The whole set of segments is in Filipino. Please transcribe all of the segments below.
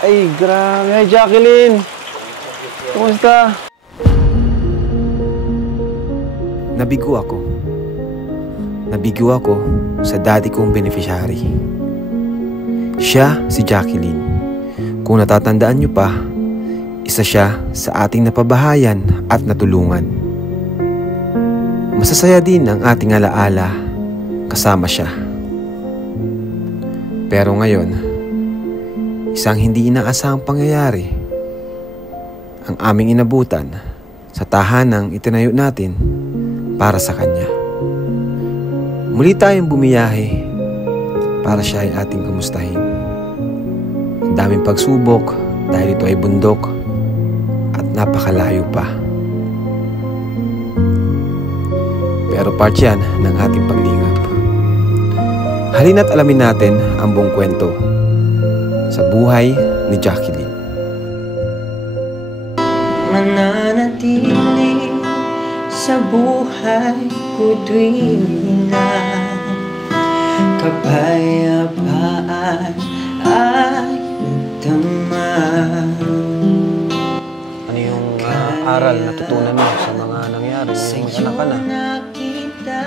Ay, grabe. Ay, Jacqueline. Kumusta? Nabigo ako. Nabigo ako sa daddy kong beneficiary. Siya si Jacqueline. Kung natatandaan niyo pa, isa siya sa ating napabahayan at natulungan. Masasaya din ang ating alaala kasama siya. Pero ngayon, isang hindi inaasahang pangyayari ang aming inabutan sa tahanang itinayo natin para sa kanya. Muli tayong bumiyahe para siya ay ating kamustahin. Ang daming pagsubok dahil ito ay bundok at napakalayo pa. Pero part yan ng ating paglingap. Halina't alamin natin ang buong kwento sa buhay ni Jacqueline. Mananatili sa buhay ko tuwing na kapayapaan ay nagdama. Ano yung aral na tutunan mo sa mga nangyari? Yung anak ka na.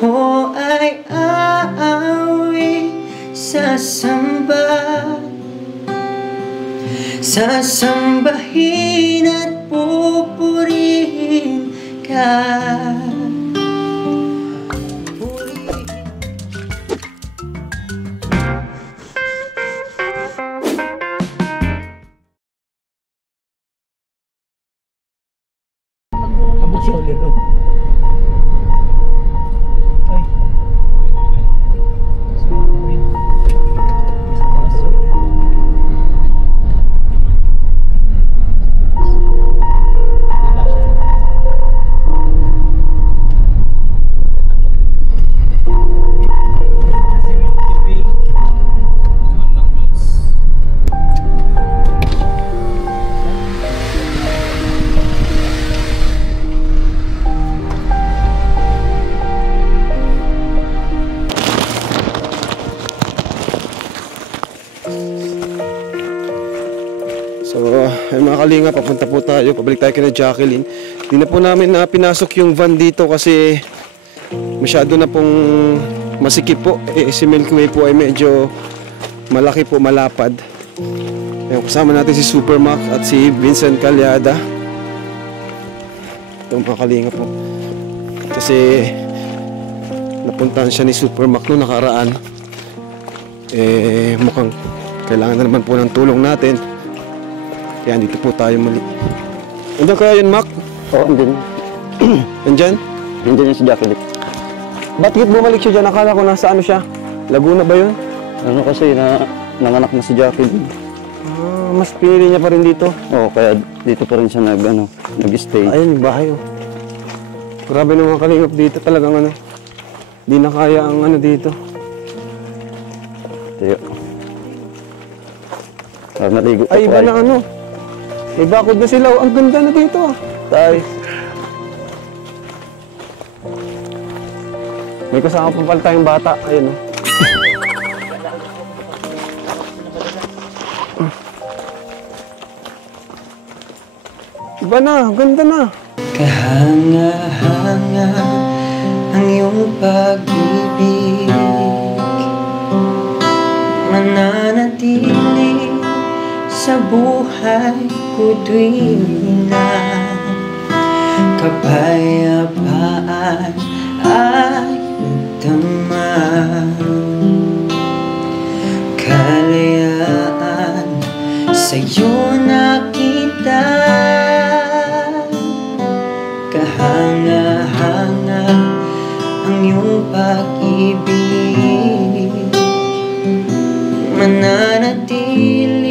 Ako ay aawi sasambahin at pupurihin ka. Abot siya ulit. So, ay mga kalinga, papunta po tayo. Pabalik tayo kina Jacqueline. Hindi na po namin pinasok yung van dito kasi masyado na pong masikip po. Si Milky Way po ay medyo malaki po, malapad. Ayun, kasama natin si Supermac at si Vincent Calyada. Ito mga kalinga po. Kasi napuntahan siya ni Supermac noong nakaraan. Mukhang kailangan na naman po ng tulong natin. Kaya dito po tayo muli. Andiyan kaya yun, Mac? Oo, andyan. Andyan? Andyan yung si Jacqueline. Ba't bumalik siya dyan? Akala ko nasa ano siya? Laguna ba yun? Ano kasi, nanganak na si Jacqueline. Mas pinili niya pa rin dito. Oo, kaya dito pa rin siya nag-stay. Ayun, yung bahay oh. Grabe naman kalingap dito. Talagang ano. Di na kaya ang ano dito. Tayo. Naligo pa ay, iba na ano. May bakod na sila. Ang ganda na dito ah. Tay. May kasama pa pala tayong bata. Ayun oh. Iba na. Ganda na. Kahanga-hanga ang iyong pag-ibig, mananatili sa buhay ko tuwing na kapayapaan ay nagdama. Kalayaan sa'yo nakita, kahanga-hanga ang iyong pag-ibig, mananatili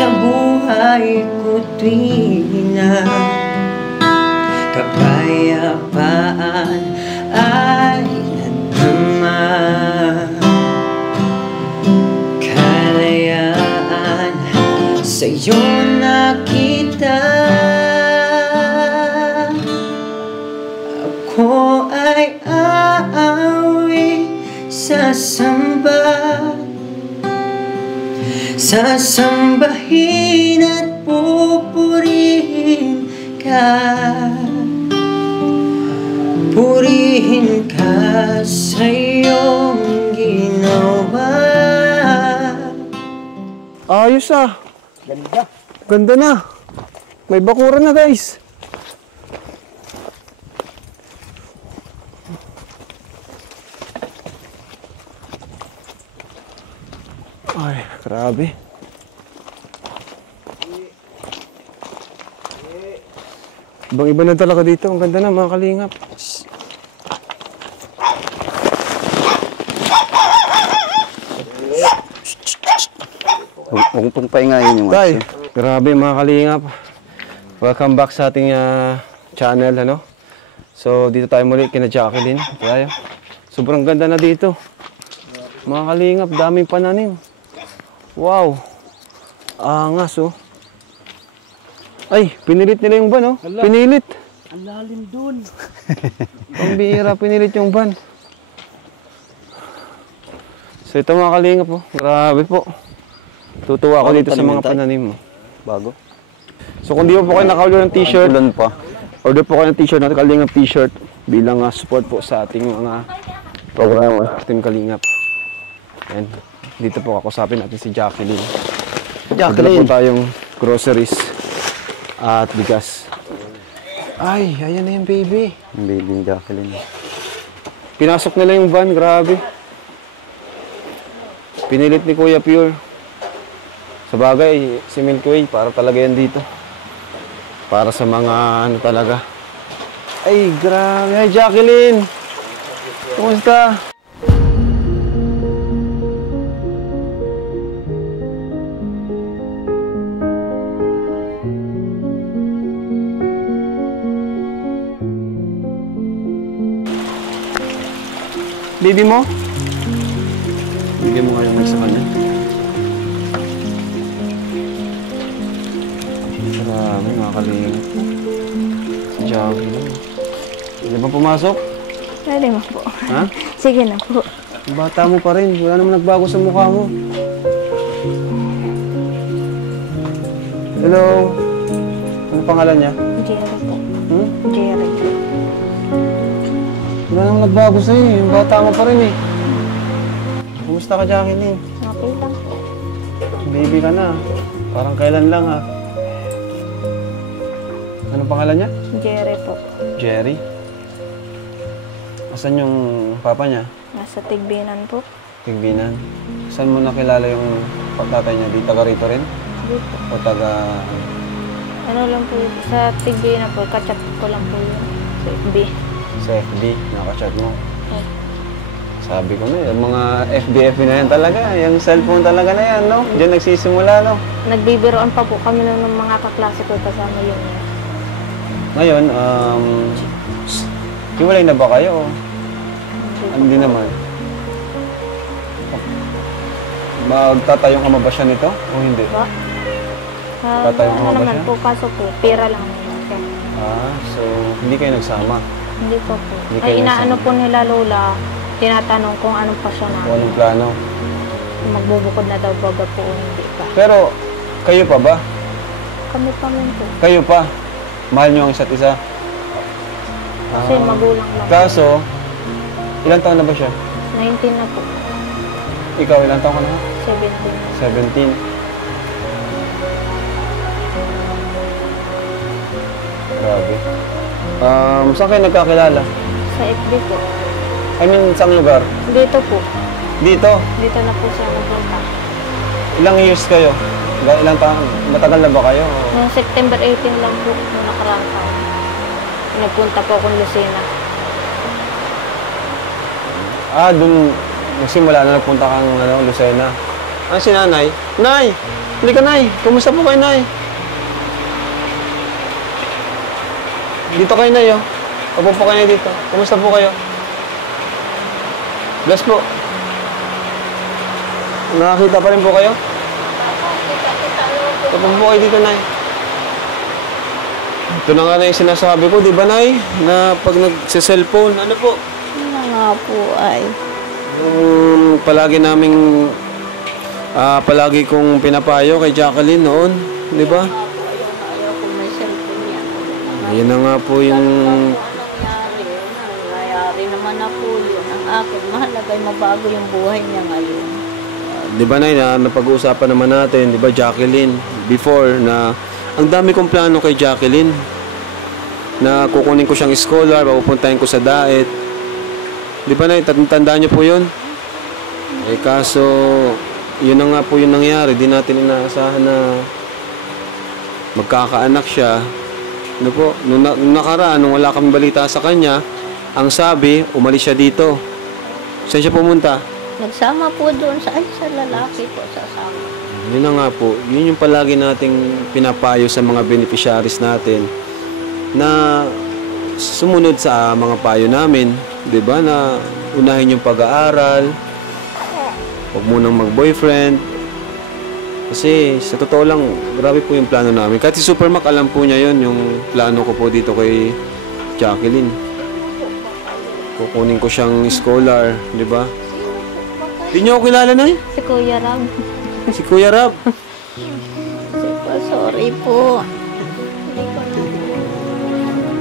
sa buhay ko tuwing na kapayapaan ay nadama. Kalayaan sa'yo nakita, ako ay aawi sasamba sasambahin at pupurihin ka. Purihin ka sa iyong ginawa. Ayos ah. Ganda. Ganda na. May bakuran na guys. Ay, grabe. Ibang-iba na talaga dito. Ang ganda na mga kalingap. Huwag pong paingayin yung Tay, grabe mga kalingap. Welcome back sa ating channel, ano? So, dito tayo muli kina Jacqueline. Tayo. Sobrang ganda na dito. Mga kalingap, daming pananim. Wow. Angas, oh. Ay, pinilit nila yung van, oh. Pinilit. Ang lalim dun. Pambihira, pinilit yung van. So, ito mga kalingap, oh. Grabe po. Tutuwa ako dito sa mga pananim, oh. Bago. So, kung di po kayo naka-order ng t-shirt, Ulan pa. order po kayo ng t-shirt natin, Kalingap t-shirt bilang support po sa ating mga programa, Team Kalingap. And dito po kakusapin natin si Jacqueline. Order po tayong groceries at bigas. Ay, ayan na yung baby. Yung baby ni Jacqueline. Pinasok nila yung van, grabe. Pinilit ni Kuya Pure. Sa bagay, si Milky Way, para talaga yan dito. Para sa mga ano talaga. Ay, grabe. Ay, Jacqueline! Kumusta? Baby mo? Bigyan mo nga yung mic sa kanya. Grabe, mga kalingap. Si Jacqueline. Pwede ba pumasok? Pwede mo po. Ha? Sige na po. Ang bata mo pa rin. Wala naman nagbago sa mukha mo. Hello? Ano pangalan niya? Jerry po. Hmm? Jerry. Wala naman nagbago sa'yo. Yung bata mo pa rin eh. Kumusta ka, Jacqueline? Okay lang po. Baby ka na. Parang kailan lang ha. Anong pangalan niya? Jerry po. Jerry. Asan yung papa niya? Nasa Tigbinan po. Tigbinan. Saan mo nakilala yung tatay niya? Di taga rito rin? Dito. O taga... Ano lang po, sa Tigbinan po, kachat ko lang po yun. Sa FB. Sa FB? Nakachat mo? Oh. Sabi ko na, yung mga FB na yan talaga. Yung cellphone talaga na yan, no? Diyan nagsisimula, no? Nagbibiroan pa po kami ng mga kaklase ko kasama yun. Ngayon, hiwalay na ba kayo? Hindi naman. Magtatayong ka ba siya nito? O hindi? Ba? Tatayong ka ano ba naman siya? po, kaso po, pera lang naman siya. So hindi kayo nagsama? Hindi po po. Hindi kayo Ay, inaano nagsama. po nila Lola, tinatanong kung anong pasyon Kung namin. anong plano? Magbubukod na daw baga po o hindi pa. Pero, kayo pa ba? Kami pa rin po. Kayo pa? Mahal niyo ang isa't isa? Kasi magulang lang. Kaso, ilang taon na ba siya? 19 na po. Ikaw, ilang taon ka na? 17 na. 17. Grabe. Saan kayo nagkakilala? Sa FB po. I mean, saan lugar? Dito po. Dito? Dito na po siya nagpunta. Ilang years kayo? Ilang taon? Matagal na ba kayo? Noong September 18 lang po, noong nakaraang taon. Nagpunta po akong Lucena. Dun nagsimula na nagpunta kang Lucena. Si nanay? Nay! Hindi ka, Nay! Kumusta po kayo, Nay? Dito kayo, Nay, oh. Opo po kayo dito. Kumusta po kayo? Bless po. Nakakita pa rin po kayo? Opo po kayo dito, Nay. Ito na nga na yung sinasabi ko, di ba, Nay? Na pag nagsa-cellphone, ano po? Ano nga po ay. Yung palagi naming palagi kong pinapayo kay Jacqueline noon, di ba? Ayaw kung may cellphone yan. Ayun na nga po yung... Nangyari naman na po yun. Ang akin, mahalaga ay mabago yung buhay niya ngayon. Di ba Nay, na napag-uusapan naman natin, di ba Jacqueline, before na ang dami kong plano kay Jacqueline na kukunin ko siyang scholar, papupuntahin ko sa Daet. Di ba Nay, tandaan niyo po yun? Eh kaso, yun na nga po yung nangyari. Di natin inaasahan na magkakaanak siya. Ano po, nung nakaraan, nung wala kami balita sa kanya, ang sabi, umalis siya dito. Saan siya pumunta? Nagsama po doon sa lalaki po sasama. Yun na nga po, yun yung palagi nating pinapayo sa mga beneficiaries natin na sumunod sa mga payo namin, 'di ba, na unahin yung pag-aaral, huwag munang mag-boyfriend. Kasi sa totoo lang, grabe po yung plano namin. Kahit si Supermac, alam po niya yun, yung plano ko po dito kay Jacqueline. Kukunin ko siyang scholar, 'di ba? Di niyo ako kilala, Nay? Si Kuya Rab. Si Kuya Rab. Sorry po.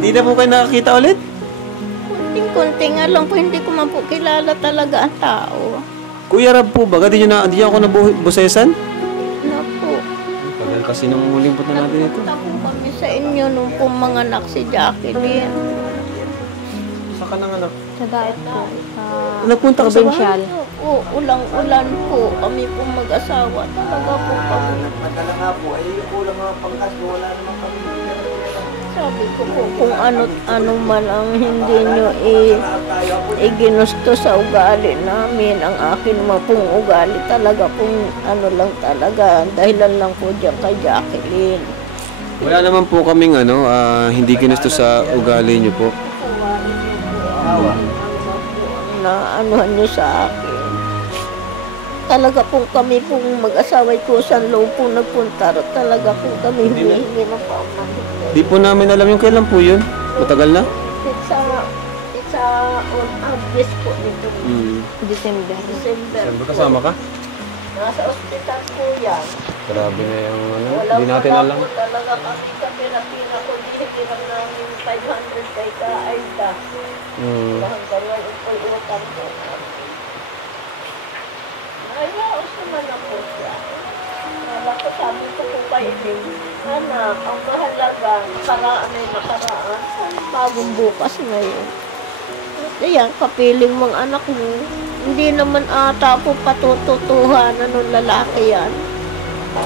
Di na po kayo nakakita ulit? Kunting-kunti nga lang po, hindi ko man po kilala talaga ang tao. Kuya Rab po, baga di ako nabusesan? Na po. Tagal kasi nung muling punta natin ito. Punta po kami sa inyo nung pumanganak si Jacqueline. Saka nang anak? Sa Daet po. Nagpunta ka sa bahay? Oo, ulang-ulan po. Kami po mag-asawa. Talaga po kami. Nagdala nga po, ay kulang mga pangkas, wala naman kami. Sabi ko po, kung ano man ang hindi nyo ginusto sa ugali namin, ang akin naman pong ugali talaga pong ano lang talaga, dahilan lang po dyan kay Jacqueline. Wala naman po kaming hindi ginusto sa ugali niyo po. Na anuhan nyo sa akin. Talaga pong kami pong mag-asaway ko sa loob po nagpunta. Talaga pong kami humihingi ng pamahit. Di po namin alam yung kailan po yun. Matagal na? It's on August po nito. December. Siyempre kasama ka? Nasa ospital po yan. Grabe na yung Walang hindi natin alam. po talaga kami kapira-pira ko. Hinihiram namin 500 kay Ka-Aida. Hanggang ngayon po utang po. Ayaos naman ako siya. Wala ko sabi ko po kayo din. Anak, ang mahalaga, nakaraan ay nakaraan. Bagong bukas ngayon. Ayan, kapiling mong anak mo. Hindi naman ata po patututuhan ng lalaki yan.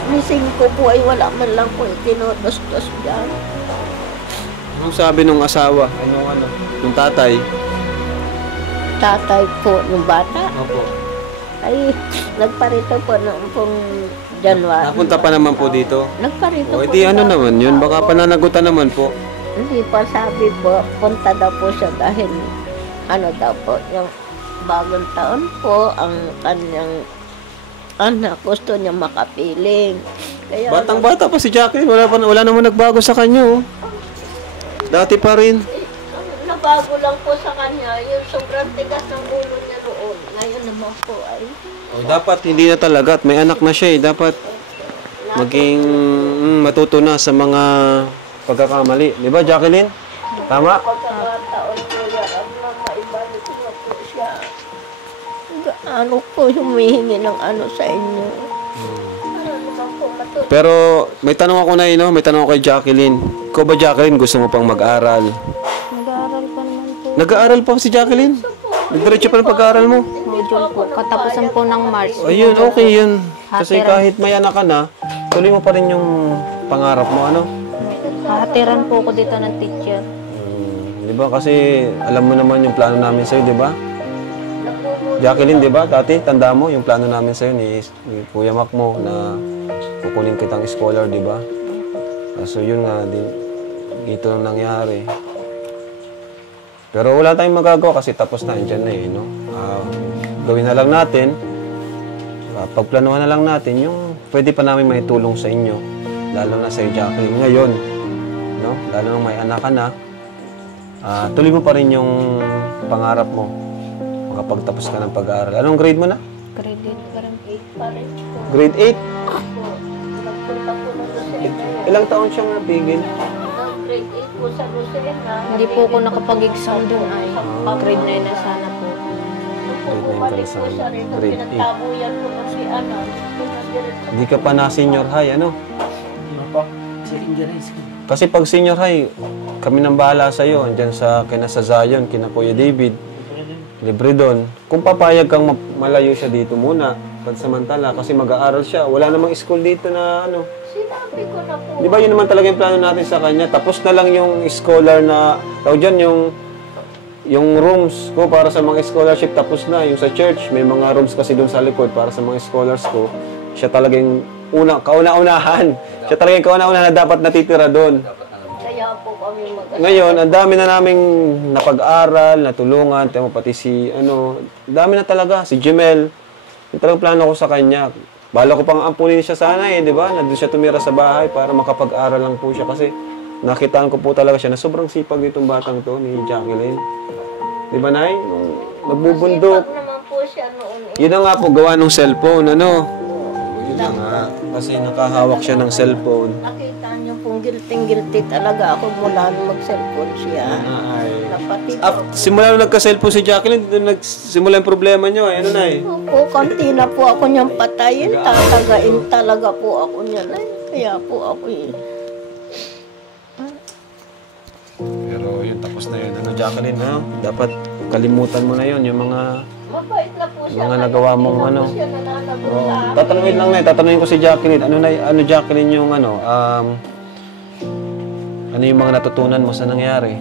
Mising ko po ay wala man lang po itinodostos dyan. Anong sabi nung asawa? Nung tatay? Tatay po ng bata. Opo. Ay, nagparito po noong pong January. Napunta pa naman po dito? Nagparito O, po. edi ano naman yun? Baka pananagutan naman po. Hindi pa sabi po, punta daw po siya dahil ano daw po, yung bagong taon po, ang kanyang anak gusto niya makapiling. Kaya Batang-bata pa si Jacqueline. Wala naman nagbago sa kanya, oh. Dati pa rin. nabago lang po sa kanya, yung sobrang tigas ng ulo niya noon. Ngayon naman po ay Dapat hindi na talaga at may anak na siya, eh. Dapat maging matuto na sa mga pagkakamali. Di ba, Jacqueline? Tama? pagkakataon po yan, ang mga ibalik na po siya. Ano po humihingi ng ano sa inyo? Ano naman po matuto? Pero may tanong ako na yun, no? May tanong ako kay Jacqueline. Ikaw ba, Jacqueline, gusto mo pang mag-aral? Nag-aaral pa naman po. Nag-aaral pa si Jacqueline? Nagdiretso pa ng pag-aaral mo? Module po. Katapusan po ng March. Ayun, okay yun. Kasi Hatiran. kahit may anak ka na, tuloy mo pa rin yung pangarap mo, ano? Hatiran po ko dito ng teacher. Di ba? Kasi alam mo naman yung plano namin sa'yo, di ba? Jacqueline, di ba? Dati, tanda mo yung plano namin sa'yo ni Kuya Mac mo na kukunin kitang scholar, di ba? So yun nga, dito na nangyari. Pero wala tayong magagawa kasi tapos na, andyan na eh, no? Gawin na lang natin, pagplanuhan na lang natin yung pwede pa namin may tulong sa inyo, lalo na sa Jacqueline ngayon, no? Lalo na may anak ka na, tuloy mo pa rin yung pangarap mo, makapagtapos ka ng pag-aaral. Anong grade mo na? Grade 8 pa rin po. Grade 8? Po. Nagpunta po ng Lucena. Ilang taon siyang natigil? Nang grade 8 po sa Lucena. Hindi po ako nakapag-exam dun ay grade 9 na sana po. Nung po Grade 9 bumalik pala po sana. siya rito, Grade 8. pinagtabuyan po ng si ano. Pinagdiretso. Hindi ka pa na senior high, ano? Opo. Secondary school. Kasi pag senior high, kami nang bahala sa'yo. Andyan kina sa Zion, kina Kuya David. Libre doon. Kung papayag kang malayo siya dito muna, pansamantala, kasi mag-aaral siya. Wala namang school dito na ano. Sinabi ko na po. Di ba yun naman talaga yung plano natin sa kanya? Tapos na lang yung scholar na, tawag dyan, yung rooms ko para sa mga scholarship, tapos na. Yung sa church, may mga rooms kasi doon sa likod para sa mga scholars ko. Siya talagang kauna-unahan. Siya talagang kauna-unahan na dapat natitira doon. Kaya po kami Ngayon, ang dami na naming napag-aral, natulungan, tayo pati si, dami na talaga, si Jemel. Yung talagang plano ko sa kanya. Bala ko pang ampunin siya sana di ba? Nandun siya tumira sa bahay para makapag-aral lang po siya kasi nakitaan ko po talaga siya na sobrang sipag ditong batang to ni Jacqueline. Di ba, Nay? Nagbubundok. Masipag naman po siya noon eh. Yun na nga po, gawa ng cellphone, Yun na nga. Kasi nakahawak siya ng cellphone. Nakita niyo pong guilty talaga ako mula nung mag-cellphone siya. Napatid Simula nung nagka-cellphone si Jacqueline, doon nagsimula yung problema niyo. Ano, Nay? po, konti na po ako niyang patayin. Tatagain talaga po ako niya. Kaya po ako Pero yun, tapos na yun. Jacqueline, dapat kalimutan mo na yun, yung mga mabait na po siya. mga nagawa mong Hindi na po siya nananagot sa akin. tatanungin lang na tatanungin ko si Jacqueline, ano Jacqueline yung ano yung mga natutunan mo sa nangyari?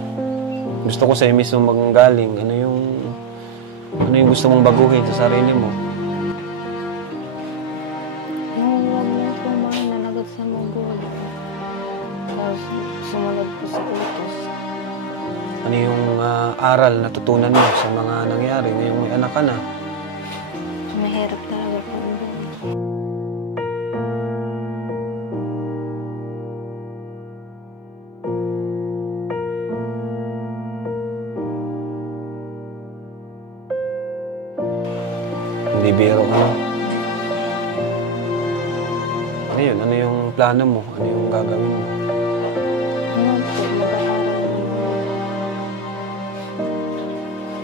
Gusto ko sa'yo mismo maggaling. Ano yung gusto mong baguhin sa sarili mo? Yung huwag niya po mga nanagot sa magulang. Tapos sumunod po sa utos. Ano yung aral na natutunan mo sa mga nangyari ngayong may anak ka na? Mahirap talaga po. Hindi biro ka. Ngayon, ano yung plano mo? Ano yung gagawin mo? Ngayon po, mag-aaral.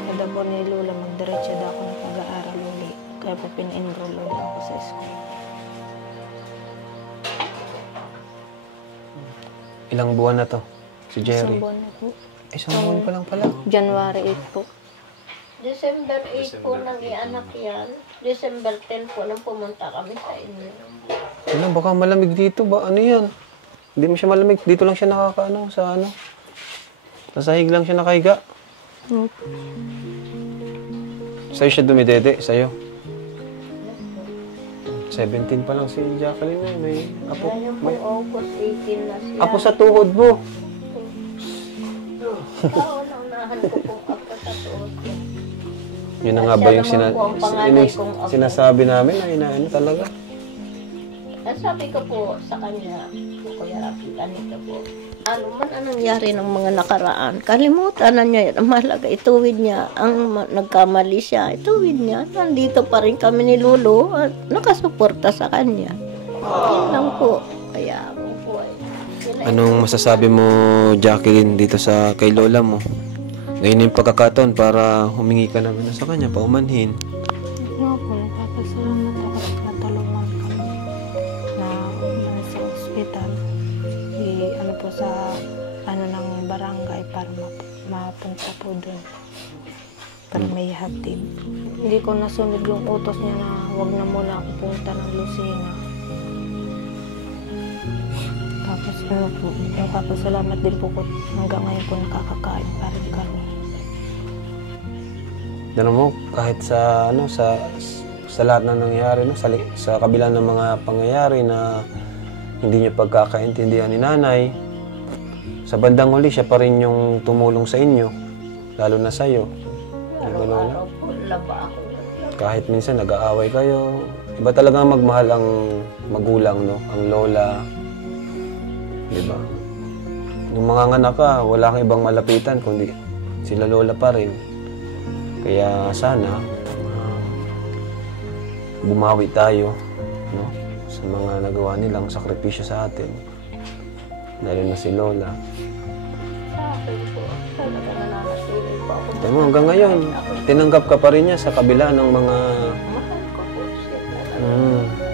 Kada po ni Lola, magdiretso daw ako ng pag-aaral ulit. Kaya po pin-enroll ulit ako sa school. Ilang buwan na to? Si Jerry? Isang buwan na po. Isang buwan pa lang pala. January 8 po. December 8 po nang ianak yan. December 10 po nang pumunta kami sa inyo. Ano, baka malamig dito ba? Ano yan? Hindi mo siya malamig. Dito lang siya nakakaano sa ano. Sa sahig lang siya nakahiga. Sa'yo siya dumidede, sa'yo. 17 pa lang si Jacqueline na. May apo. Ngayon po August 18 na siya. Apo sa tuhod mo. Oo, naunahan ko pong ako sa tuot. Yun na nga ba yung sinasabi namin ay na ano talaga? Sabi ko po sa kanya, Kuya Rafi, ganito po. Ano man ang nangyari ng mga nakaraan, kalimutan na niya yun. Ang mahalaga, ituwid niya. Ang nagkamali siya, ituwid niya. Nandito pa rin kami ni Lolo at nakasuporta sa kanya. Yun lang po. Kaya ako po ay... Anong masasabi mo, Jacqueline, dito kay Lola mo? Ngayon yung pagkakataon para humingi ka ng sa kanya, paumanhin. Nga po, nagpapasalamat ako at natulungan kami na sa ospital. Ano po sa ng barangay para mapunta po doon. Para may hatid. Hindi ko nasunod yung utos niya na huwag na muna ako punta ng Lucena. Tapos nagpapasalamat din po ko hanggang ngayon po nakakakain pa rin kami. Alam mo, kahit sa lahat na nangyayari, sa kabila ng mga pangyayari na hindi niyo pagkakaintindihan ni nanay, sa bandang huli siya pa rin yung tumulong sa inyo, lalo na sa'yo. Araw-araw po, laba ako. Kahit minsan nag-aaway kayo, iba talaga magmahal ang magulang, no? Ang lola, di ba? Nung mga anak ka, wala kang ibang malapitan kundi sila lola pa rin. Kaya sana bumawi tayo, no? sa mga nagawa nilang sakripisyo sa atin. Lalo na si Lola. Sa akin po, talaga nananatili po ako. Tignan mo, hanggang ngayon, tinanggap ka pa rin niya sa kabila ng mga... Mahal ko po siya talaga.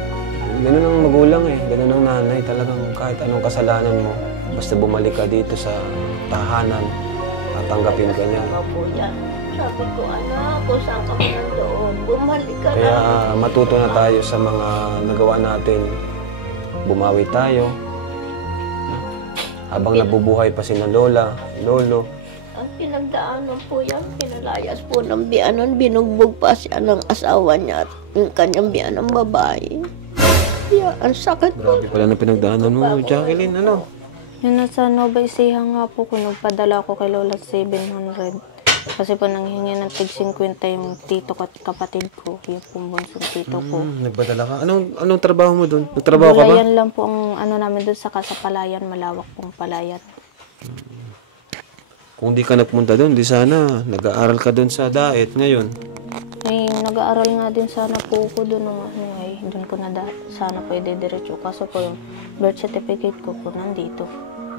Ganun ang magulang eh. Ganun ang nanay. Talagang kahit anong kasalanan mo, basta bumalik ka dito sa tahanan, tatanggapin ka niya. Ano po yan? Sabi ko, anak, kung saan ka man nandoon, bumalik ka Kaya lang. matuto na tayo sa mga nagawa natin. Bumawi tayo. Habang nabubuhay pa si na Lola, Lolo. Ang pinagdaanan po yan, pinalayas po ng biyanan, binugbog pa siya ng asawa niya at yung kanyang biyanang babae. Yeah, ang sakit po. Grabe pala na pinagdaanan mo, Jacqueline, ano? Yung nasa Nova Ecija nga po, kung nagpadala ko kay Lola 700. Kasi po nanghingi ng tig 50 yung tito at kapatid ko, yung pumbonsong tito ko. Nagpadala ka? Anong trabaho mo doon? Nagtrabaho ka ba? Gulayan lang po ang ano namin doon sa Palayan, malawak pong palayan. Kung di ka nagpunta doon, di sana nag-aaral ka doon sa Daet ngayon. Eh, nag-aaral nga din sana po ako doon nung doon ko na sana pwede diretso. Kaso po yung birth certificate ko po nandito.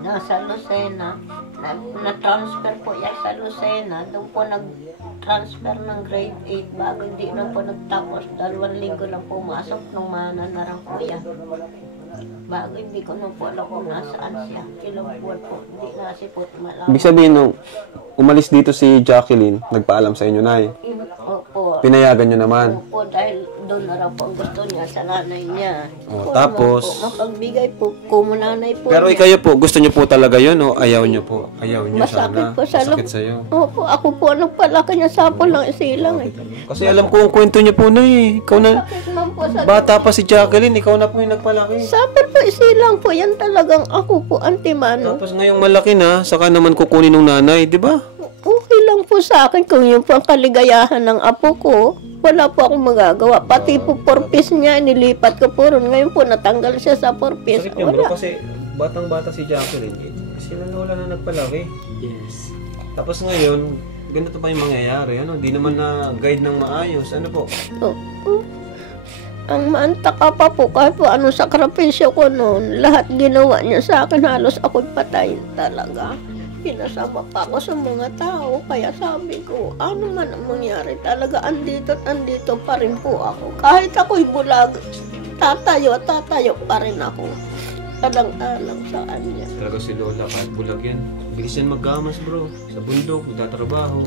Nasa Lucena, na-transfer po yan sa Lucena. Doon po nag-transfer ng grade 8 bago hindi na po nagtapos. 2 linggo lang pumasok nung mananarang po yan. Bago hindi ko na po alam kung nasaan siya. Ilang buwan po, hindi na si po malaman. Ibig sabihin, nung umalis dito si Jacqueline, nagpaalam sa inyo, Nay. Opo. Pinayagan nyo naman. Opo, dahil doon na raw po ang gusto niya sa nanay niya. Oh, Kung tapos- naman po, makagbigay po, kumunanay po Pero niya. ikayo po, gusto nyo po talaga yun o ayaw nyo po? Ayaw nyo Masakit sana. po sa Masakit sa'yo. Opo, ako po ang nagpalaki niya sa po lang isilang eh. Kasi alam ko ang kwento niyo po, Nay. Ikaw na, Sakit man po sa bata pa si Jacqueline, ikaw na po yung nagpalaki. Sapit po isilang po, yan talagang ako po antimano. Tapos ngayong malaki na, saka naman kukunin ng nanay, di ba? Okay lang po sa akin kung yun po ang kaligayahan ng apo ko. Wala po akong magagawa. Pati po purpose niya, nilipat ko po ron. Ngayon po natanggal siya sa purpose. Sakit niya bro, Wala. kasi batang-bata si Jacqueline. Sila Lola na nagpalaki. Yes. Tapos ngayon, ganito pa yung mangyayari. Ano? Di naman na guide ng maayos. Ano po? Oo. Ang maantaka pa po, kahit po anong sakripisyo ko noon, lahat ginawa niya sa akin, halos ako'y patayin talaga. Pinasama pa ako sa mga tao, kaya sabi ko, ano man ang mangyari, talaga andito at andito pa rin po ako. Kahit ako'y bulag, tatayo pa rin ako. Alang-alang sa kanya. Talaga si Lola, kahit bulag yan. Bilis yan maggamas bro. Sa bundok, magtatrabaho.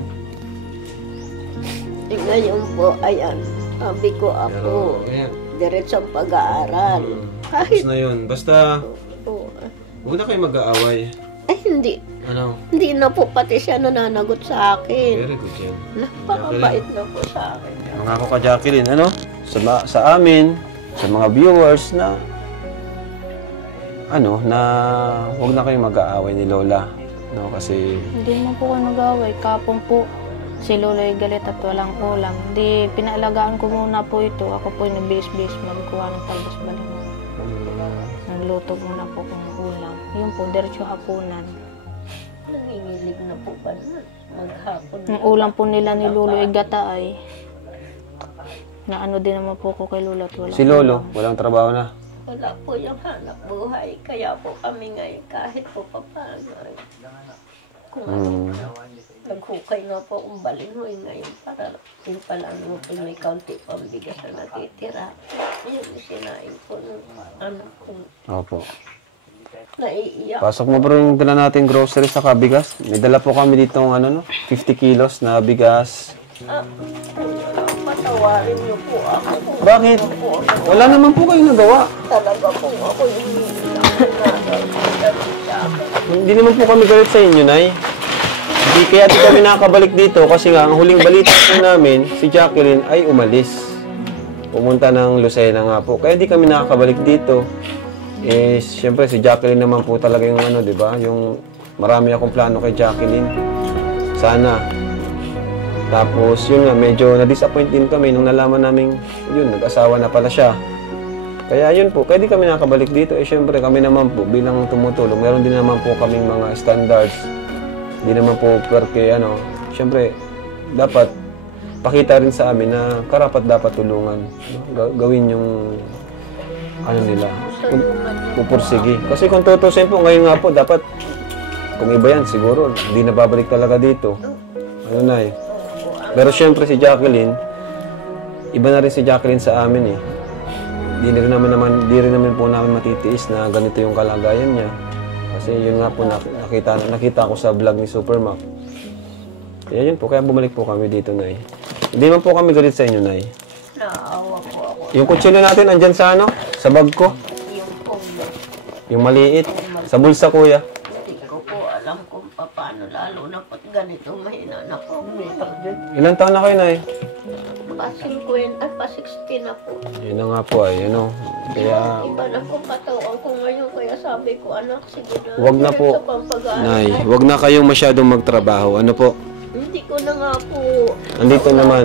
Ngayon po, ayan, sabi ko ako, ayan. diretsong pag-aaral. Kahit, Tapos na yun. Basta, po, huwag na kayo mag-aaway. hindi. Ano? Hindi na po pati siya nananagot sa akin. Very good yan. Napakabait na po sa akin. Mga ko ka Jacqueline, ano? Sa amin, sa mga viewers na na huwag na kayong mag-aaway ni Lola. No, kasi Hindi mo po ko nag-away. Kapon po, si Lolo'y galit at walang ulam. Di, pinaalagaan ko muna po ito. Ako po'y nabis-bis magkuha ng talbos balingon. Nagluto muna po kong ulam. Yun po, diretso hapunan. Nangingilig na po ba nun? Maghapon. Ang ulam po nila ni Lolo ay gata ay na ano din naman po ko kay Lolo at walang si Lolo, walang trabaho na. Wala po yung hanap buhay. Kaya po kami ngayon kahit po papaano. Kung ano, naghukay nga po akong balingoy ngayon para yung pala mo po may kaunti pambigas na natitira. Yun sinain ko ng anak ko. Opo. Naiiyak. Pasok mo bro yung dala natin groceries sa bigas. May dala po kami dito ng 50 kilos na bigas. Patawarin niyo po ako. Bakit? Wala naman po kayong nagawa. Talaga po ako yung Hindi naman po kami galit sa inyo, Nay. Hindi kaya di kami nakakabalik dito kasi nga ang huling balita po namin, si Jacqueline ay umalis. Pumunta ng Lucena nga po. Kaya di kami nakakabalik dito. Eh, siyempre si Jacqueline naman po talaga yung di ba? Yung marami akong plano kay Jacqueline. Sana. Tapos yun nga, medyo na-disappoint din kami nung nalaman namin, yun, nag-asawa na pala siya. Kaya yun po, kaya di kami nakabalik dito. Eh syempre kami naman po, bilang tumutulong, meron din naman po kaming mga standards. Di naman po perke syempre, dapat pakita rin sa amin na karapat dapat tulungan. Gawin yung ano nila, Tulungan niyo po pupursigi. Kasi kung tutusin po, ngayon nga po, dapat, kung iba yan, siguro, hindi na babalik talaga dito. Ano na eh. Pero syempre si Jacqueline, iba na rin si Jacqueline sa amin eh. Di rin naman po namin matitiis na ganito yung kalagayan niya. Kasi yun nga po, nakita ko sa vlog ni Supermac. Kaya yun po, kaya bumalik po kami dito, Nay. Hindi man po kami galit sa inyo, Nay. Naawa po ako. Yung kutsilo natin, andyan sa ano? Sa bag ko. Yung pong Yung maliit. Sa bulsa, kuya. hindi ko po alam kung paano, lalo na po't ganitong mahina na po. Ilan taon na kayo, Nay? Pa 60 na po. Yun na nga po ay, ano. Kaya, Iba na po katawan ko ngayon, kaya sabi ko, anak, sige na. wag na po, Sa pampag-aaral. Nay, wag na kayong masyadong magtrabaho. Ano po? Hindi ko na nga po. Andito naman,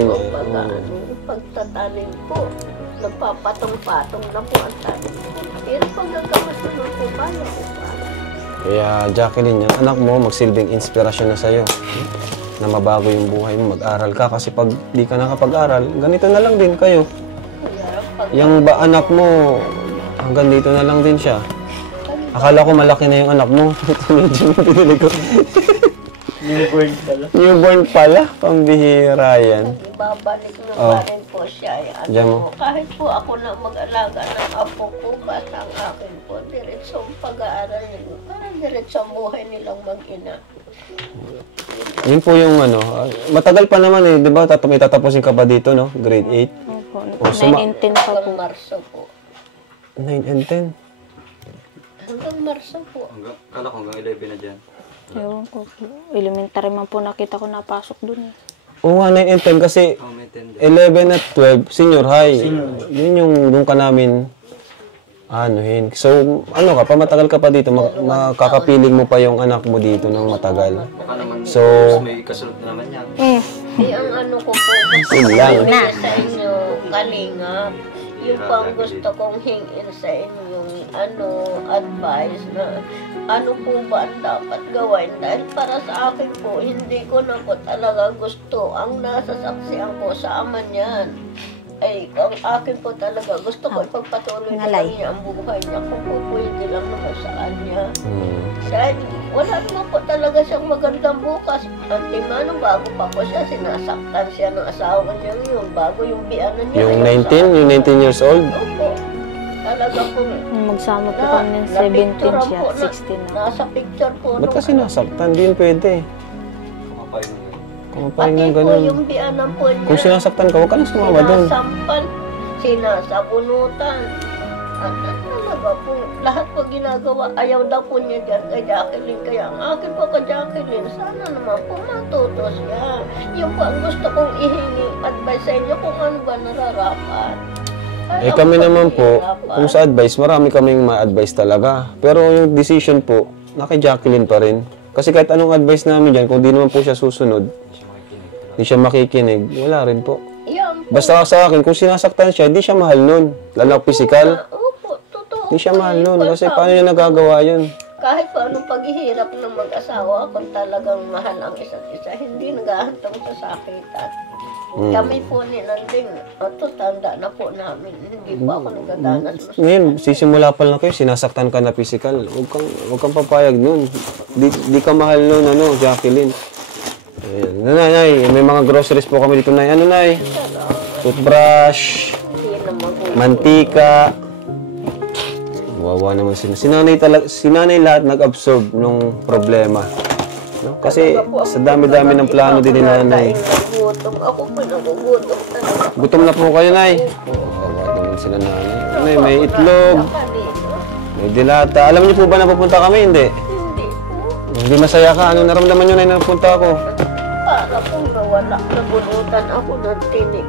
Pagtatanim po. Nagpapatong-patong na po ang tanim ko. Pero pagkagamas naman po, kaya ko pa. Kaya, Jacqueline, yung anak mo, magsilbing inspirasyon na sa'yo. Na mabago yung buhay mo, mag-aral ka. Kasi pag di ka nakapag-aral, ganito na lang din kayo. Kaya pag Yung ba anak mo, hanggang dito na lang din siya. Akala ko malaki na yung anak mo. Medyo pinili ko. Newborn pala. Newborn pala, pambihira yan. ibabalik na Oh. pa rin po siya. Diyan mo. Kahit po ako na mag-alaga ng apo ko, basta ang akin po, diretso ang pag-aaral nila. Parang diretso ang buhay nilang mag-ina. Yun po yung ano, matagal pa naman eh, di ba? May tatapusin ka pa dito, no? Grade 8. Opo, Oh, 9 and 10 pa po. Hanggang Marso po. 9 and 10. Hanggang Marso po. Kala ko hanggang 11 na dyan. Ewan ko po. Elementary man po nakita ko napasok dun. Oo nga, 9 and 10 kasi Oh, may 10 din. 11 at 12, senior high. Yun yung doon ka namin anuhin. So, ano ka pa, matagal ka pa dito, makakapiling mo pa yung anak mo dito ng matagal. Baka naman So, may kasunod na naman yan. Ang ano ko po, kasi Yun lang. sa inyo, kalinga, yung pang gusto kong hingin sa inyo, yung advice na ano po ba ang dapat gawin. Dahil para sa akin po, hindi ko na po talaga gusto ang nasasaksihan ko sa ama niyan. Ay, ang akin po talaga, gusto ko ipagpatuloy na lang niya ang buhay niya kung po pwede lang naman sa kanya. Dahil wala naman po talaga siyang magandang bukas. Antimano, bago pa po siya, sinasaktan siya ng asawa niya yun, bago yung biyanan niya. Yung 19, yung 19 years old. Opo. Talaga po. Magsama po kami ng 17 siya, 16 na. Nasa picture po. Ba't kasi nasaktan? Di yun pwede. Kumapay mo. Kumapay Pati ng po ganun. yung biyanan po niya. Kung sinasaktan ka, huwag ka na sumawa doon. Sinasampal, sinasabunutan. At talaga po, lahat po ginagawa, ayaw daw po niya dyan kay Jacqueline. Kaya ang akin po kay Jacqueline, sana naman po matuto siya. Yung po ang gusto kong ihingi advice sa inyo kung ano ba nararapat. Eh kami naman po, kung sa advice, marami kaming ma-advise talaga. Pero yung decision po, na kay Jacqueline pa rin. Kasi kahit anong advice namin dyan, kung di naman po siya susunod, di siya makikinig, wala rin po. Yan po. Basta sa akin, kung sinasaktan siya, di siya mahal nun. Lalo physical, Opo, totoo. di siya po mahal yun. nun. Kasi Basta paano niya nagagawa yun? kahit pa anong paghihirap ng mag-asawa, kung talagang mahal ang isa't isa, hindi naghahantong sa sakitan. Kami po ni Nanding, tanda na po namin, hindi po ako nagadanas. Ngayon, sisimula pa lang kayo, sinasaktan ka na physical. Huwag kang papayag nun. Di ka mahal nun, Jacqueline. Ayan. Nanay, may mga groceries po kami dito, Nay. Ano, Nay? Toothbrush, Hindi naman po. mantika. Wawa naman sila. Si nanay lahat nag-absorb nung problema. No? Kasi sa dami-dami ng plano din ni nanay. Nagugutom. Ako po nagugutom talaga. Gutom na po kayo, Nay. Wawa naman sila, nanay. Nay, may itlog, may dilata. Alam niyo po ba na pupunta kami? Hindi. Hindi po. Hindi masaya ka. Ano naramdaman niyo, Nay, na napunta ako? Para po nawala. Nabunutan ako ng tinik.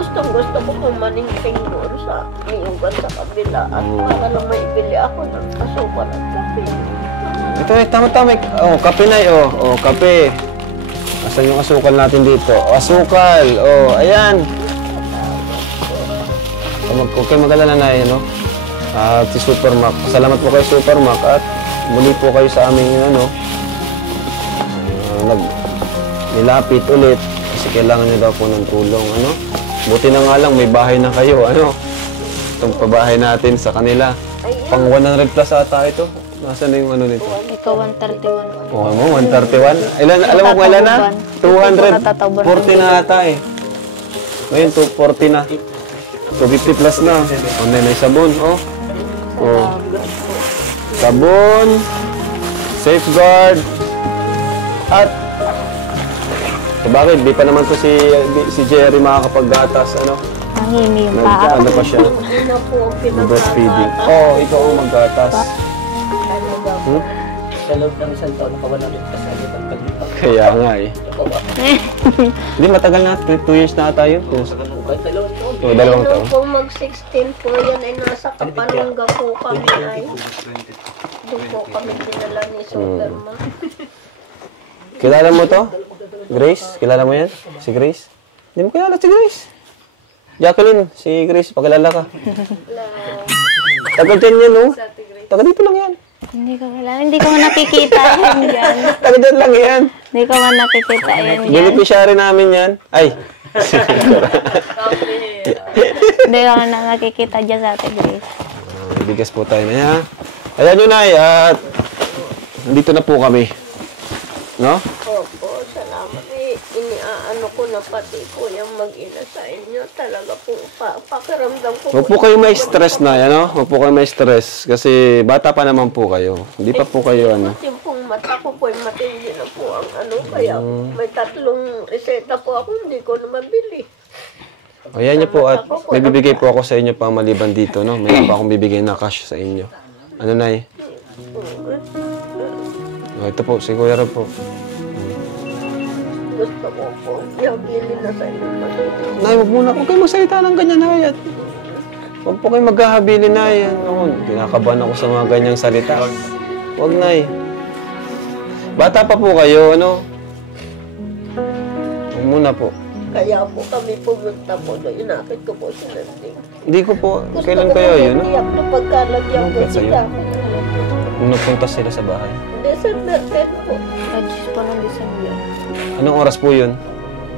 Gusto ko pong maningting doon sa iyugan sa kabila. At para lang maibili ako ng asukal at kape. Ito, tama-tama. Oh, kape, Nay. Oh, kape. Asan yung asukal natin dito? Asukal. Oh, ayan. Huwag kayo mag-alala, Nay, At si Supermac. Salamat po kay Supermac at muli po kayo sa aming, nilapit ulit kasi kailangan niyo daw po ng tulong, Buti na nga lang, may bahay na kayo, Itong pabahay natin sa kanila. Pang 100 plus ata ito. Nasaan na yung ano nito? Ikaw 131. Oo mo, 131. Alam mo kung ilan na? 240 na ata eh. Ngayon, 240 na. 250 plus na. May sabon, oh. Oh. Sabon, safeguard, at bakit? Di pa naman to si Jerry makakapaggatas, ano? Nangimi yung paa. Ano pa siya? Ina po ang Breastfeeding. Oo, ikaw ang maggatas. Hmm? Sa loob ng isang taon, nakawan namin kasali pagpaglipat. Kaya nga eh. Hindi, matagal na. 2 years na tayo. Kahit dalawang taon. O, 2 taon. Kung mag-16 po yan ay nasa Kapalungga po kami ay. Doon po kami dinala ni Superman. Kilala mo to? Grace? Kilala mo yan? Si Grace? Hindi mo kilala si Grace. Jacqueline, si Grace, pakilala ka. Tagal dyan yan, oh. Tagal dito lang yan. Hindi ko wala. Hindi ko man nakikita yan dyan. Tagal dyan lang yan. Hindi ko man nakikita yan dyan. Beneficiary namin yan. Ay. Hindi ko man nakikita dyan sa Ate Grace. Bigas po tayo na yan. Ayan yun, Nay. At dito na po kami. No? Opo, salamat. Iniaano ko na pati po yung mag-ina sa inyo. Talaga po, pakiramdam ko. Huwag po kayo may stress na, ano? Huwag po kayo may stress. Kasi bata pa naman po kayo. Hindi pa po kayo, ano? Yung pong mata ko po, matindi na po ang ano. Kaya may 3 reseta po ako, hindi ko na mabili. O yan niyo po at may bibigay po ako sa inyo pang maliban dito, no? May pa akong bibigay na cash sa inyo. Ano, Nay? O, ito po, si Kuya Rob po. Gusto ko po, bili na sa inyo. Nay, huwag muna. Huwag kayo magsalita ng ganyan, Nay. At huwag po kayo maghahabili, Nay. Ako, kinakabahan ako sa mga ganyang salita. Huwag, Nay. Bata pa po kayo, ano? Huwag muna po. Kaya po kami pumunta po doon. Inakit ko po si Nanding. Hindi ko po. Gusto Kailan ko kaya po yun, no? iyak na pagkalagyan ko Bakit sila. Nung nagpunta sila sa bahay. December 10 po. Regis po ng December. Anong oras po yun?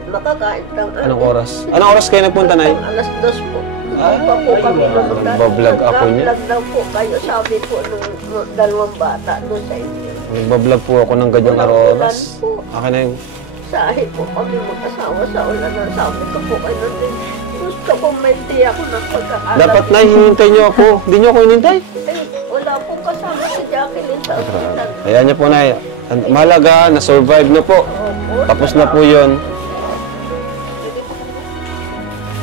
Makakain ng Anong oras? Anong oras kayo nagpunta, Nay? Alas 2 po. Ah, Pa po kami nagbablog ako niya. Nagbablog daw po kayo. Sabi po nung 2 bata doon sa inyo. Nagbablog po ako ng ganyang oras. Akin na yung... Sahi po kami mag-asawa sa ulanan. Sabi ko po kayo din. Gusto ko may tiyak ko ng pagkakaalam. Dapat, Nay, hinintay niyo ako. Hindi niyo ako hinintay. Wala pong kasama si Jacqueline sa ospital. Ayan niyo po, Nay. Malaga, na-survive na po. Opo. Tapos na po yun.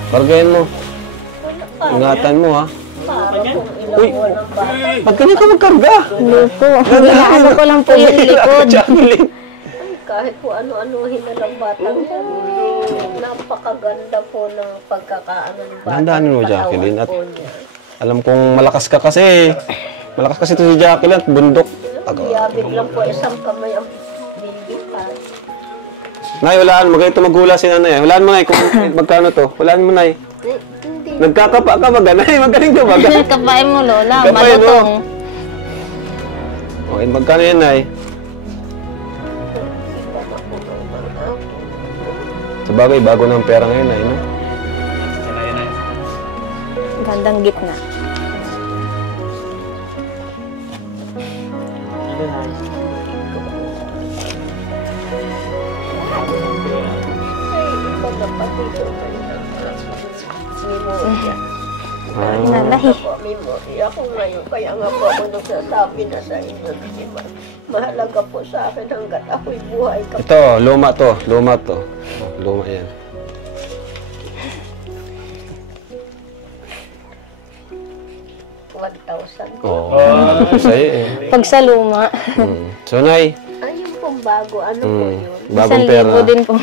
Bargayin mo. Ingatan mo, ha. Para kung ilang buwan ng bata. Pag ganyan ka magkarga. Liko. Hinaano ko lang po yung likod. Jacqueline. Kahit po ano-anuhin na lang batang yan. Napakaganda po ng pagkakaano ng bata. Dahan-dahanin mo, Jacqueline, at- Katawan po niya. Alam kong malakas ka kasi. Malakas kasi ito si Jacqueline at bundok. Iyabig lang po isang kamay ang bilihan. Nay, walaan mo. Ganito maghula si Nanay. Walaan mo, Nay, kung magkano to. Walaan mo, Nay. Hindi. Nagkakapa ka ba, Nay? Magaling ka ba? Kapain mo, Lola. Kapain mo. Malutong. Okay, magkano yan, Nay? Sa bagay, bago na ang pera ngayon, Nay, no? Gandang gitna. Ikaw na pati ko. Memoria. Nalahi. Memoria ko ngayon. Kaya nga po ako nagsasabi na sa inyo. Kasi mahalaga po sa akin hanggat ako'y buhay ka. Ito, luma to. Luma to. Luma yan. 1,000. Oo. Sa'yo eh. Pag sa luma. So, Nay, Ay, yung pong bago. Ano po yun? bagong 1,000 pera. din po.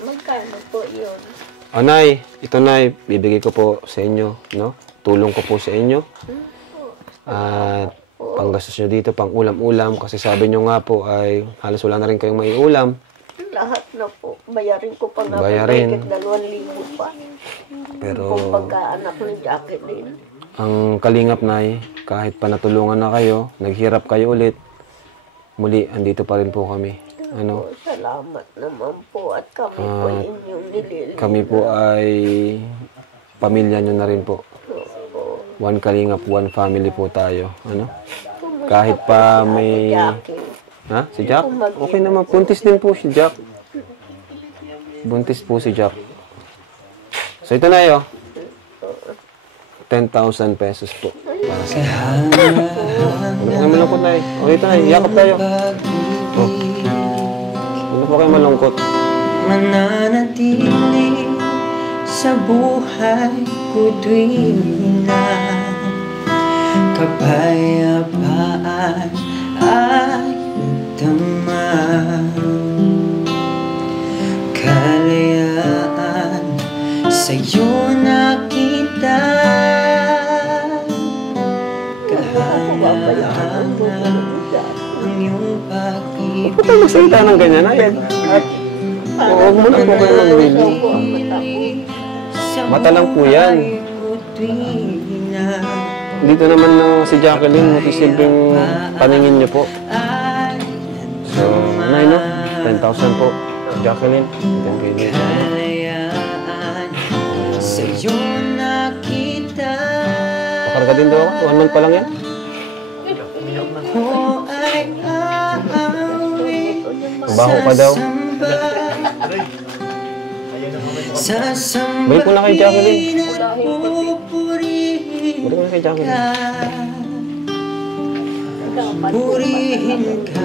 Magkano po yun? O, Nay, ito, Nay, bibigay ko po sa inyo, no? Tulong ko po sa inyo. At panggastos nyo dito, pang ulam-ulam. Kasi sabi nyo nga po ay halos wala na rin kayong maiulam. Lahat na po. Bayarin ko pa nga. Bayarin. Mahigit 2,000 pa. Pero Kung pagkaanak ni Jacqueline. ang kalingap, Nay, kahit pa natulungan na kayo, naghirap kayo ulit, muli, andito pa rin po kami. Ano? Salamat naman po. At kami po inyong nililin. Kami po ay pamilya nyo na rin po. Opo. One Kalingap, one family po tayo. Ano? Kahit pa may... Ha? Si Jack? Okay naman. Buntis din po si Jack. Buntis po si Jack. So ito na yun. 10,000 pesos po. Para sa... Ano po kayo malungkot na eh? Okay, ito na. Yakap tayo. Oh. Ano po kayo malungkot? Mananatili sa buhay ko tuwing na kapayapaan ay nagdamag. Kalayaan sa'yo nakita, kahangaan ang iyong pag-ibig. Ba't tayo magsalita ng ganyan? Ayan. Huwag mo na po kayo magbili. Mata lang po yan. Dito naman na si Jacqueline, matisilbing paningin niyo po. So, anay no? 10,000 po. Jacqueline, thank you. Pakarga din daw ako. 1 month pa lang yan. Mabaho pa daw. Balik ko na kay Jacqueline. Balik ko na kay Jacqueline. Purihin ka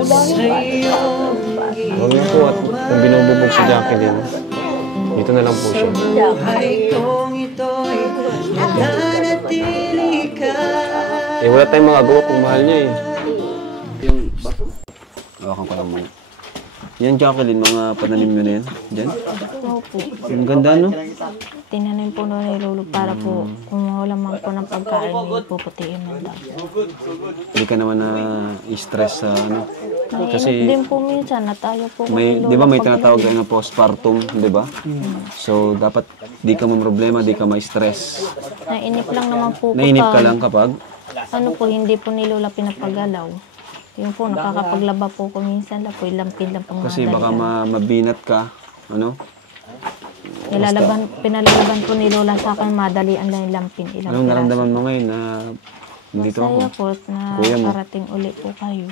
sa'yo. Huwag na po at kung binububog si Jacqueline, dito na lang po siya. Buhay kong ito'y nananatili ka. Eh, wala tayong magagawa kung mahal niya eh. Hawakan ko lang muna. Yan, Jacqueline, mga pananim nyo na yan. Diyan? Opo. Ang ganda, no? Tinanim po na ni Lolo para po kung wala man po ng pagkain, may puputiin man daw. Hindi ka naman na-stress sa ano. Kasi din po minsan na tayo po. May, di ba may tinatawag na postpartum, di ba? So, dapat di ka problema, di ka ma-stress. Nainip lang naman po Nainip ka lang kapag? Ano po, hindi po ni Lola pinapagalaw. Yun po, nakakapaglaba po ko minsan lang po, ilampin lang pang Kasi baka mabinat ka, ano? Pinalalaban po ni Lola sa akin, madalian lang ilampin. Anong naramdaman mo ngayon na dito ako? Masaya po na Kuya mo. karating uli po kayo.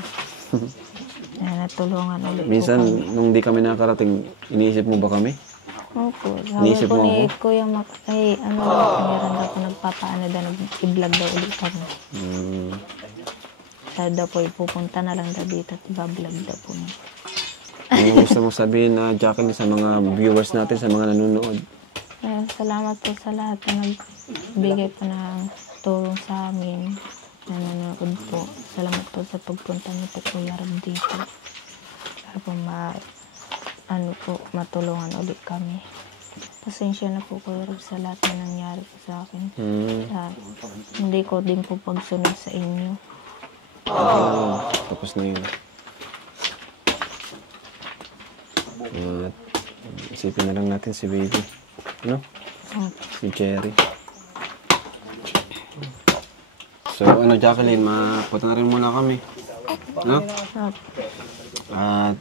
Na natulungan ulit Minsan, po kami. nung di kami nakarating, iniisip mo ba kami? Opo, sabi Iniisip po mo ni ako? Kuya Mac, ay ano, meron daw po nagpapaano daw, nag-i-vlog daw ulit kami. Sabi daw po, ipupunta na lang daw dito at iba-vlog daw po niya. Ano gusto mong sabihin na Jacqueline sa mga viewers natin, sa mga nanonood? Salamat po sa lahat na nagbigay po ng tulong sa amin na nanonood po. Salamat po sa pagpunta niyo po Kuya Rob dito. Para po matulungan ulit kami. Pasensya na po Kuya Rob sa lahat na nangyari po sa akin. Hindi ko din po pagsunod sa inyo. Tapos na yun. At isipin na lang natin si baby. Ano? Si Cherry. So, ano Jacqueline, mapunta na rin muna kami. No? At,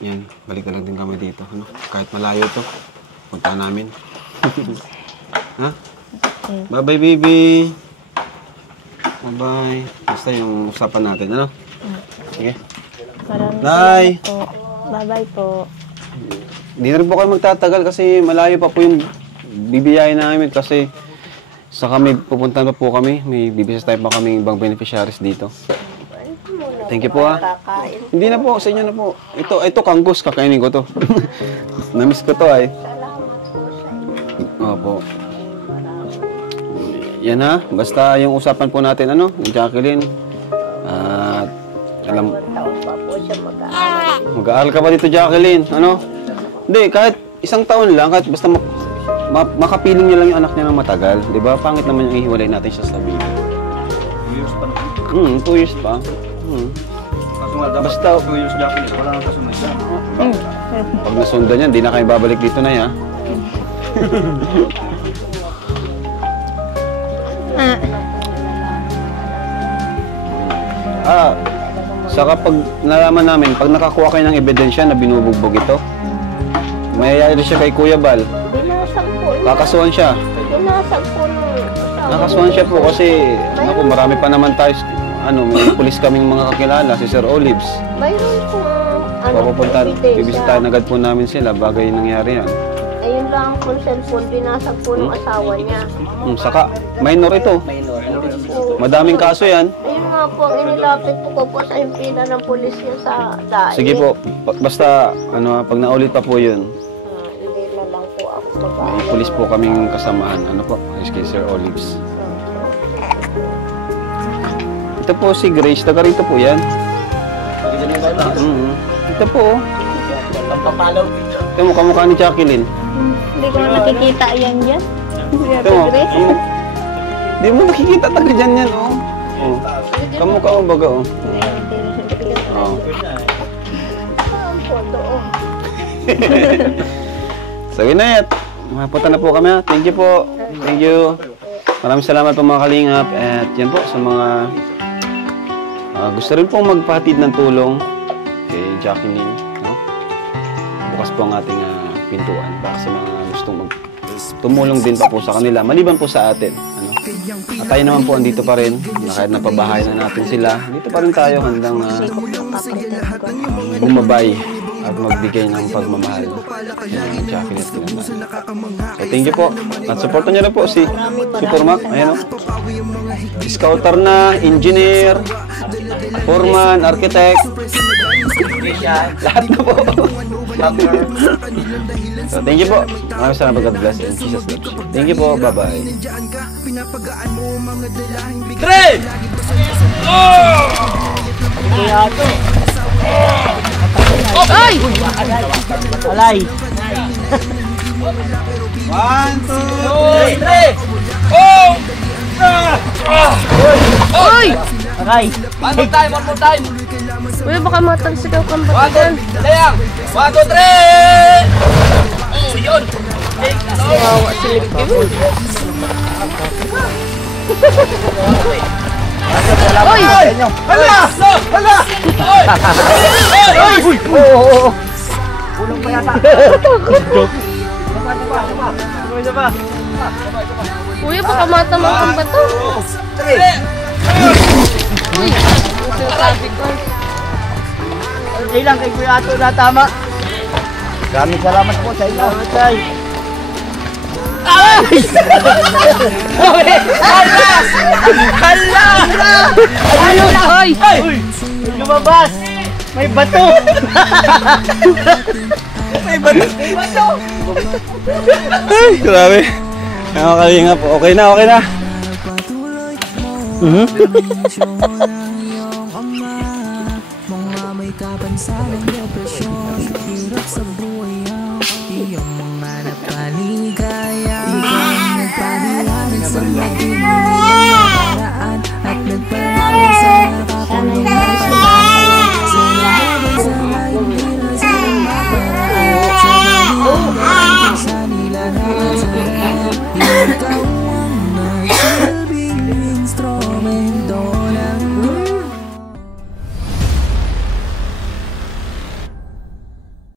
yan, balik na lang din kami dito. Ano? Kahit malayo to, punta namin. Ha? Bye-bye, baby! Bye-bye. Basta yung usapan natin, ano? Sige. Maraming Bye! salamat po. Bye-bye po. Hindi na rin po kayo magtatagal kasi malayo pa po yung bibiyahin namin kasi sa kami, pupunta pa po kami. May bibisas tayo pa kami ibang beneficiaries dito. Thank you po ha. Hindi na po, sa inyo na po. Ito kanggos, kakainin ko to. Namiss ko to ay. Opo. Yan ha, basta yung usapan po natin, ano, Jacqueline. At, alam, mag-aaral ka ba dito, Jacqueline? Ano? Hindi, kahit isang taon lang, kahit basta makapiling niya lang yung anak niya ng matagal. Di ba? Pangit naman yung ihiwalay natin siya sa baby. 2 years pa na. 2 years pa. Kaso nga, dapat Basta, 2 years Jacqueline. Wala nang kasunod siya. pag nasundan yan, di na kayo babalik dito na ya. Saka pag nalaman namin, pag nakakuha kayo ng ebidensya na binubugbog ito, mayayari siya kay Kuya Bal. Binasag po. Kakasuhan siya. Binasag po nung Nakasuhan siya po kasi ako, marami pa naman tayo. May pulis kaming mga kakilala, si Sir Olives. Mayroon po, Papupunta, bibisitahin agad po namin sila bago yung nangyari yan. Ayun lang po cellphone, binasag po ng asawa niya. Saka, minor ito. Madaming kaso yan. Ayun nga po, inilapit po ko sa impina ng pulis niya sa dahil. Sige po, basta pag naulit pa po yun, Hindi na lang po ako may pulis po kaming kasamahan. Kay Sir Olives. Ito po si Grace, taga rito po yan. Ito po. Ito mo, kamukha ni Jacqueline. Hindi ko nakikita yan dyan. Ito mo. Hindi mo nakikita taga dyan yan, oh. Kamukha mo baga, oh. Ang photo, oh. So, yun na yan. Mapunta na po kami, ha. Thank you po. Thank you. Maraming salamat po mga kalingap. At yan po sa mga gusto rin pong magpahatid ng tulong kay Jacqueline. Bukas po ang ating pintuan para sa mga gustong tumulong din pa po sa kanila. Maliban po sa atin. At tayo naman po andito pa rin. Kahit napabahay na natin sila, dito pa rin tayo handang bumabay at magbigay ng pagmamahal kay Jacqueline at Tinanay. So thank you po. At supportan niyo na po si Supermac. Ayan o. Scouter na, engineer, foreman, architect. Lahat na po. So thank you po. Maraming salamat. God bless and Jesus loves you. Thank you po. Bye-bye. 3! Ay! Alay! 1, 2, 3! Oh! Oy! Aray! One more time! Uy, baka matalsigaw kang batagan. 1, 2, 3! Oh, yun! Wawa silip ko. Oy! Hala! Hala! Oy! Oy! Oy! Oo! Bulong pa yata. Takot. Uy, baka matamang kang bato. Uy, sabi ko. Hindi lang kay Kuya Ato na tama. Maraming salamat po sa inyo. Ay! Hala! Hala! Ay! Ay! Lumabas! May bato! May bato! May bato! Ay, grabe. Mga kalingap. Okay na, okay na. May kapansanan, depresyon, hirap sa buhay ang iyong mga napaligaya.